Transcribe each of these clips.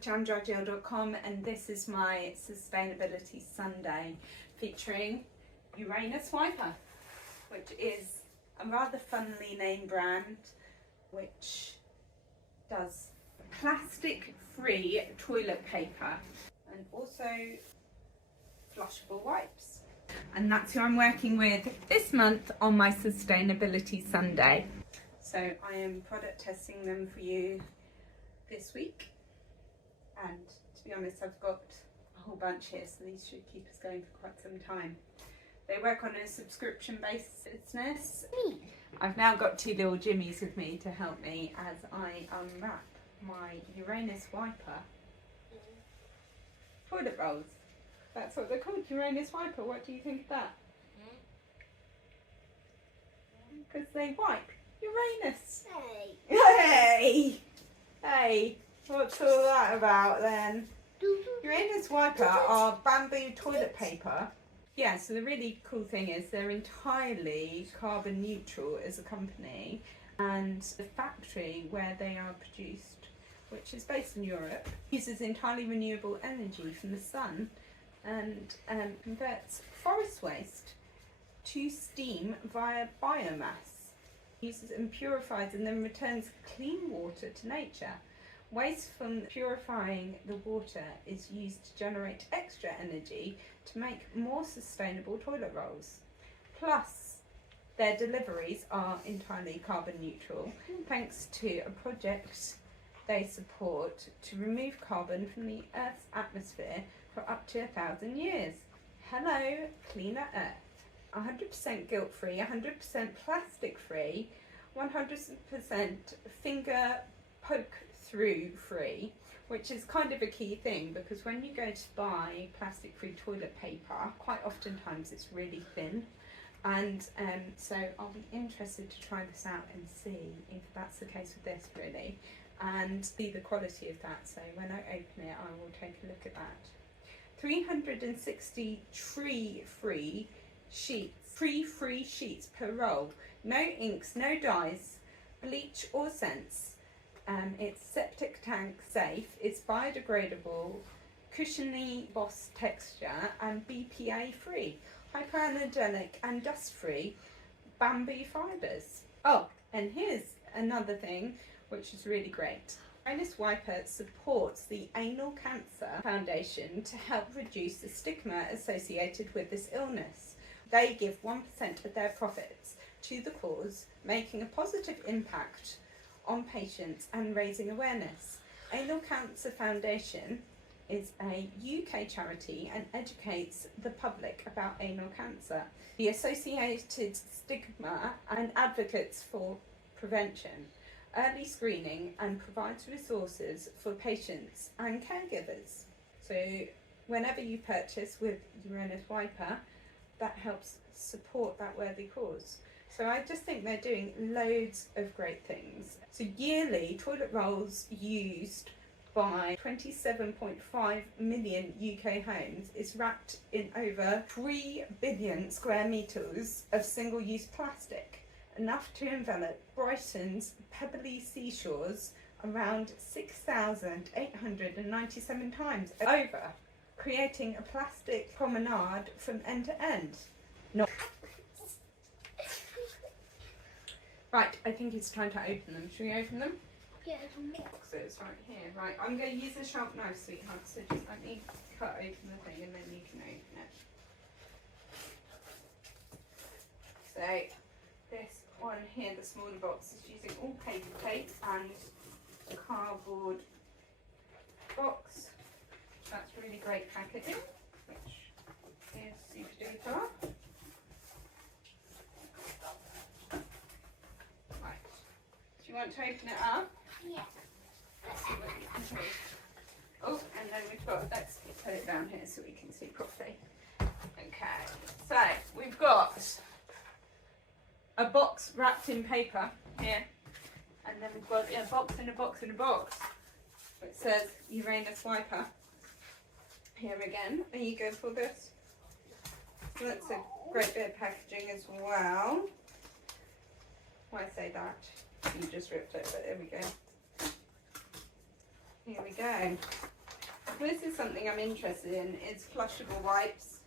jamjagil.com, and this is my Sustainability Sunday featuring UranusWiper, which is a rather funnily named brand which does plastic-free toilet paper and also flushable wipes. And that's who I'm working with this month on my Sustainability Sunday. So I am product testing them for you this week, and to be honest, I've got a whole bunch here, so these should keep us going for quite some time. They work on a subscription-based business. I've now got two little Jimmies with me to help me as I unwrap my UranusWiper toilet rolls. That's what they're called, UranusWiper. What do you think of that? Because they wipe Uranus. Hey. Hey! Hey! What's all that about then? UranusWiper are bamboo toilet paper. Yeah, so the really cool thing is they're entirely carbon neutral as a company, and the factory where they are produced, which is based in Europe, uses entirely renewable energy from the sun and converts forest waste to steam via biomass. Uses and purifies and then returns clean water to nature. Waste from purifying the water is used to generate extra energy to make more sustainable toilet rolls. Plus, their deliveries are entirely carbon neutral thanks to a project they support to remove carbon from the Earth's atmosphere for up to 1,000 years. Hello, Cleaner Earth. 100% guilt-free, 100% plastic-free, 100% finger poke-through free, which is kind of a key thing, because when you go to buy plastic-free toilet paper, quite oftentimes it's really thin. And so I'll be interested to try this out and see if that's the case with this, really, and see the quality of that. So when I open it, I will take a look at that. 360 tree-free sheets, tree-free sheets per roll. No inks, no dyes, bleach or scents. It's septic tank safe, it's biodegradable, cushiony boss texture, and BPA free, hypoallergenic and dust free bamboo fibres. Oh, and here's another thing which is really great. UranusWiper supports the Anal Cancer Foundation to help reduce the stigma associated with this illness. They give 1% of their profits to the cause, making a positive impact on patients and raising awareness. Anal Cancer Foundation is a UK charity and educates the public about anal cancer, the associated stigma, and advocates for prevention, early screening, and provides resources for patients and caregivers. So whenever you purchase with UranusWiper, that helps support that worthy cause. So I just think they're doing loads of great things. So yearly, toilet rolls used by 27.5 million UK homes is wrapped in over 3 billion square metres of single-use plastic, enough to envelop Brighton's pebbly seashores around 6,897 times over, creating a plastic promenade from end to end. Right, I think it's time to open them. Should we open them? Yeah. Boxes right here. Right, I'm going to use a sharp knife, sweetheart, so just let me cut open the thing and then you can open it. So, this one here, the smaller box, is using all paper tape and a cardboard box. That's really great packaging, which is super duper. Right, do you want to open it up? Yeah. Let's see what we can see. Oh, and then we've got, let's put it down here so we can see properly. Okay, so we've got a box wrapped in paper here, and then we've got a box in a box in a box. It says UranusWiper here again. Are you good for this? So that's a great bit of packaging as well. Why say that? You just ripped it, but there we go. Here we go. This is something I'm interested in. It's flushable wipes,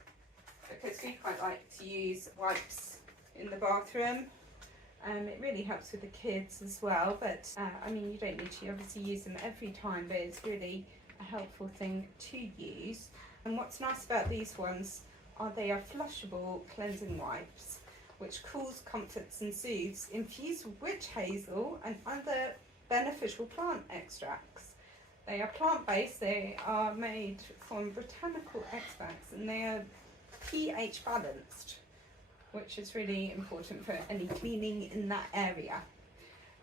because we quite like to use wipes in the bathroom. It really helps with the kids as well, but I mean, you don't need to obviously use them every time, but it's really a helpful thing to use. And what's nice about these ones are they are flushable cleansing wipes, which cools, comforts and soothes, infused with witch hazel and other beneficial plant extracts. They are plant-based, they are made from botanical extracts, and they are pH balanced, which is really important for any cleaning in that area.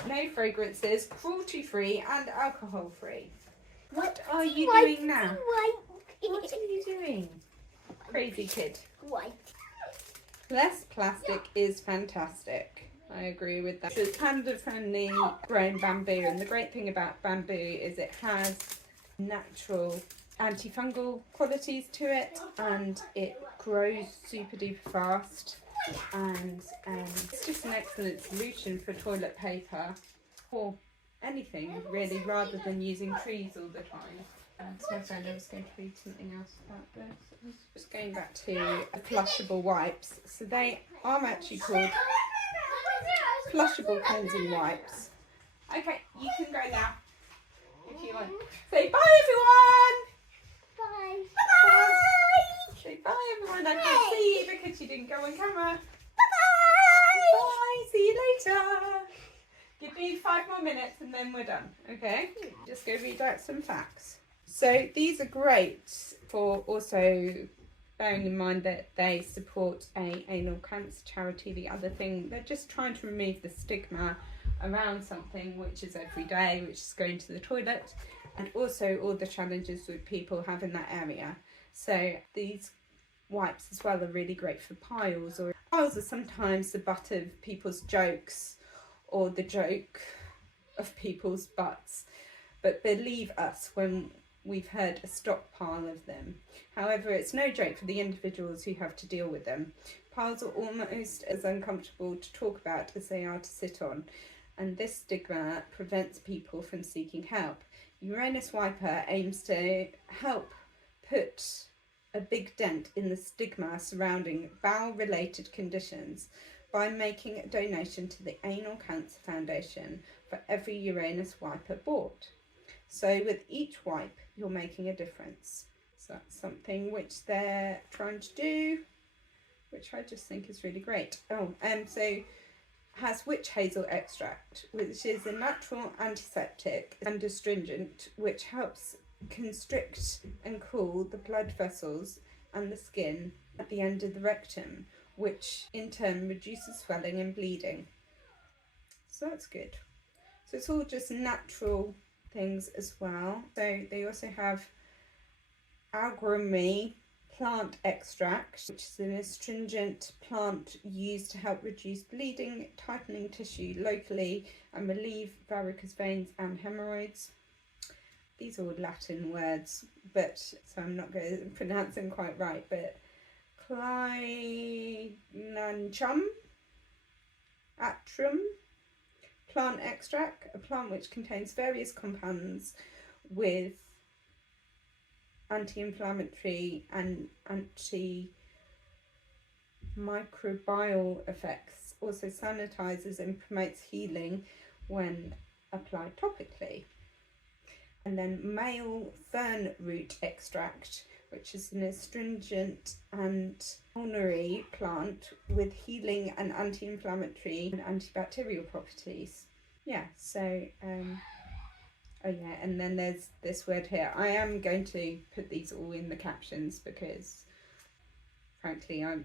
No fragrances, cruelty-free and alcohol-free. What are you doing now? What are you doing? Crazy kid. Less plastic is fantastic. I agree with that. It's panda-friendly grown bamboo, and the great thing about bamboo is it has natural antifungal qualities to it, and it grows super duper fast, and it's just an excellent solution for toilet paper or anything really, rather than using trees all the time. So I found I was going to read something else about this. Just going back to the flushable wipes. So they are actually called flushable cleansing wipes. Okay, you can go now if you want. Say bye everyone! Bye. Bye! Say bye everyone. I can't see you because you didn't go on camera. Bye. Bye! See you later! Give me 5 more minutes and then we're done, okay? Just go read out some facts. So these are great for also bearing in mind that they support a anal cancer charity. The other thing, they're just trying to remove the stigma around something which is every day, which is going to the toilet, and also all the challenges that people have in that area. So these wipes as well are really great for piles, or piles are sometimes the butt of people's jokes or the joke of people's butts, but believe us when we've heard a stockpile of them. However, it's no joke for the individuals who have to deal with them. Piles are almost as uncomfortable to talk about as they are to sit on, and this stigma prevents people from seeking help. UranusWiper aims to help put a big dent in the stigma surrounding bowel-related conditions by making a donation to the Anal Cancer Foundation for every UranusWiper bought. So with each wipe, you're making a difference. So that's something which they're trying to do, which I just think is really great. So has witch hazel extract, which is a natural antiseptic and astringent, which helps constrict and cool the blood vessels and the skin at the end of the rectum, which in turn reduces swelling and bleeding. So that's good. So it's all just natural things as well. So they also have Agrimony plant extract, which is an astringent plant used to help reduce bleeding, tightening tissue locally and relieve varicose veins and hemorrhoids. These are all Latin words, but so I'm not going to pronounce them quite right, but Cynanchum Atratum plant extract, a plant which contains various compounds with anti-inflammatory and antimicrobial effects, also sanitizes and promotes healing when applied topically. And then male Fern Root Extract, which is an astringent and pulmonary plant with healing and anti-inflammatory and antibacterial properties. Yeah, so oh yeah, and then there's this word here. I am going to put these all in the captions because frankly I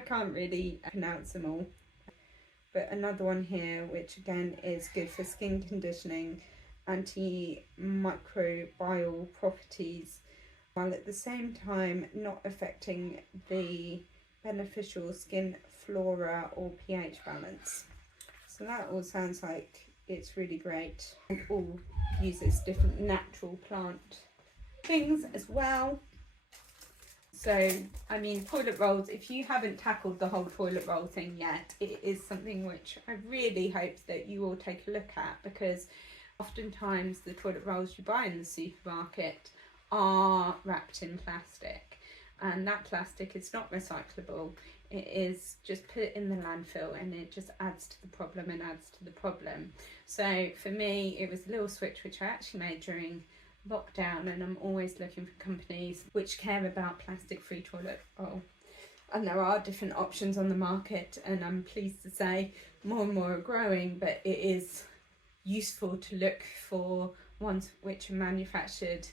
can't really pronounce them all. But another one here, which again is good for skin conditioning, antimicrobial properties, while at the same time not affecting the beneficial skin flora or pH balance. So that all sounds like it's really great, and all uses different natural plant things as well. So I mean, toilet rolls, if you haven't tackled the whole toilet roll thing yet, it is something which I really hope that you all take a look at, because oftentimes the toilet rolls you buy in the supermarket are wrapped in plastic, and that plastic is not recyclable. It is just put in the landfill, and it just adds to the problem and adds to the problem. So for me, it was a little switch which I actually made during lockdown, and I'm always looking for companies which care about plastic-free toilet roll. And there are different options on the market, and I'm pleased to say more and more are growing, but it is useful to look for ones which are manufactured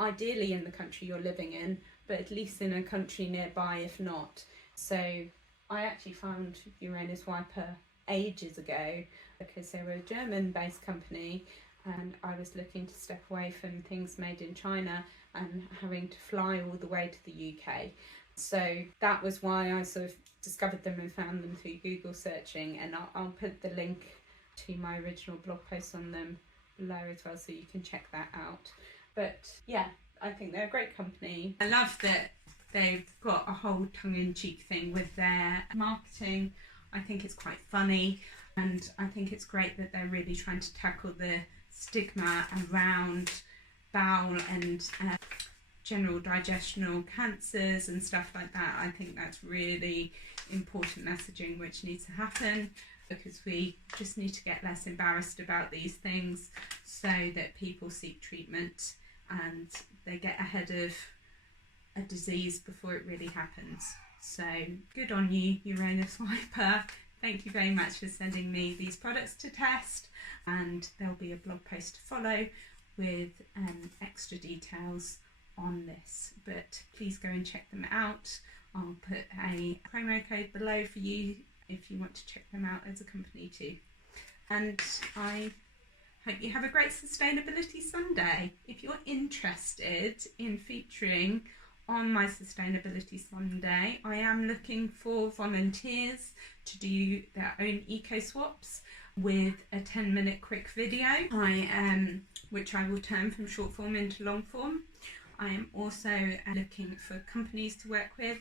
ideally in the country you're living in, but at least in a country nearby if not. So I actually found UranusWiper ages ago because they were a German-based company, and I was looking to step away from things made in China and having to fly all the way to the UK. So that was why I sort of discovered them and found them through Google searching, and I'll put the link to my original blog post on them below as well, so you can check that out. But yeah, I think they're a great company. I love that they've got a whole tongue-in-cheek thing with their marketing. I think it's quite funny, and I think it's great that they're really trying to tackle the stigma around bowel and general digestional cancers and stuff like that. I think that's really important messaging which needs to happen, because we just need to get less embarrassed about these things so that people seek treatment and they get ahead of a disease before it really happens. So good on you, UranusWiper. Thank you very much for sending me these products to test, and there'll be a blog post to follow with extra details on this, but please go and check them out. I'll put a promo code below for you if you want to check them out as a company too. And I hope you have a great Sustainability Sunday. If you're interested in featuring on my Sustainability Sunday, I am looking for volunteers to do their own eco swaps with a 10-minute quick video, which I will turn from short form into long form. I am also looking for companies to work with,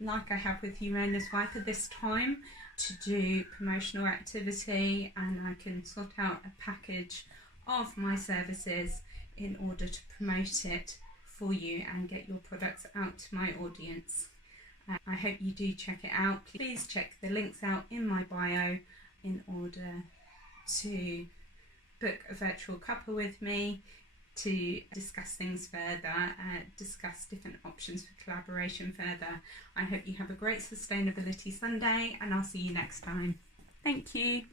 like I have with UranusWiper this time, to do promotional activity, and I can sort out a package of my services in order to promote it for you and get your products out to my audience. I hope you do check it out. Please check the links out in my bio in order to book a virtual cuppa with me, to discuss things further, discuss different options for collaboration further. I hope you have a great Sustainability Sunday, and I'll see you next time. Thank you.